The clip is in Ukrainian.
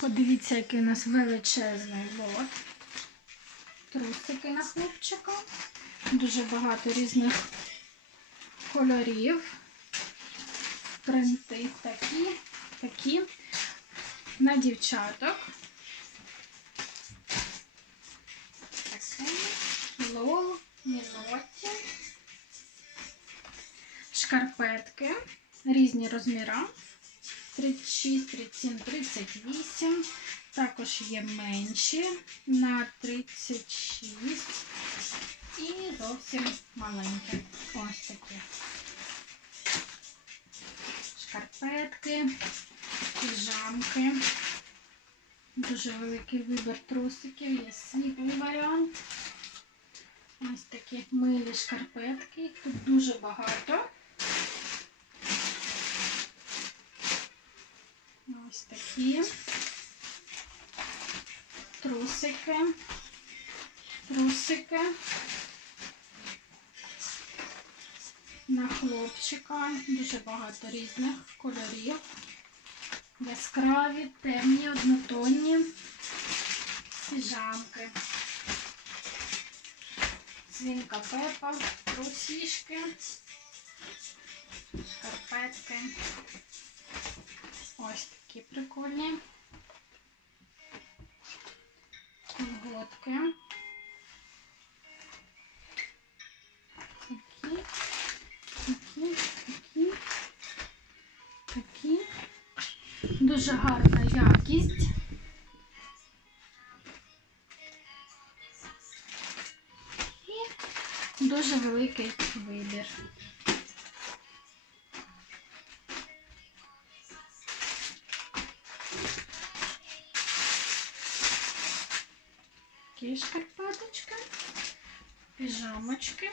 Подивіться, який у нас величезний лот. Трусики на хлопчика. Дуже багато різних кольорів. Принти такі, такі. На дівчаток. Такий. Лол, міноті. Шкарпетки. Різні розміри. 36, 37, 38. Також є менші на 36 і зовсім маленькі. Ось такі. Шкарпетки, піжамки. Дуже великий вибір трусиків, є світлий варіант. Ось такі милі шкарпетки. Їх тут дуже багато. Ось такі трусики, трусики на хлопчика. Дуже багато різних кольорів. Яскраві, темні, однотонні піжамки. Свінка пепа, трусішки, шкарпетки. Ось такі прикольні. Колготки. Такі, такі, такі, такі. Дуже гарна якість. І дуже великий вибір. Такі шкарпеточки, піжамочки.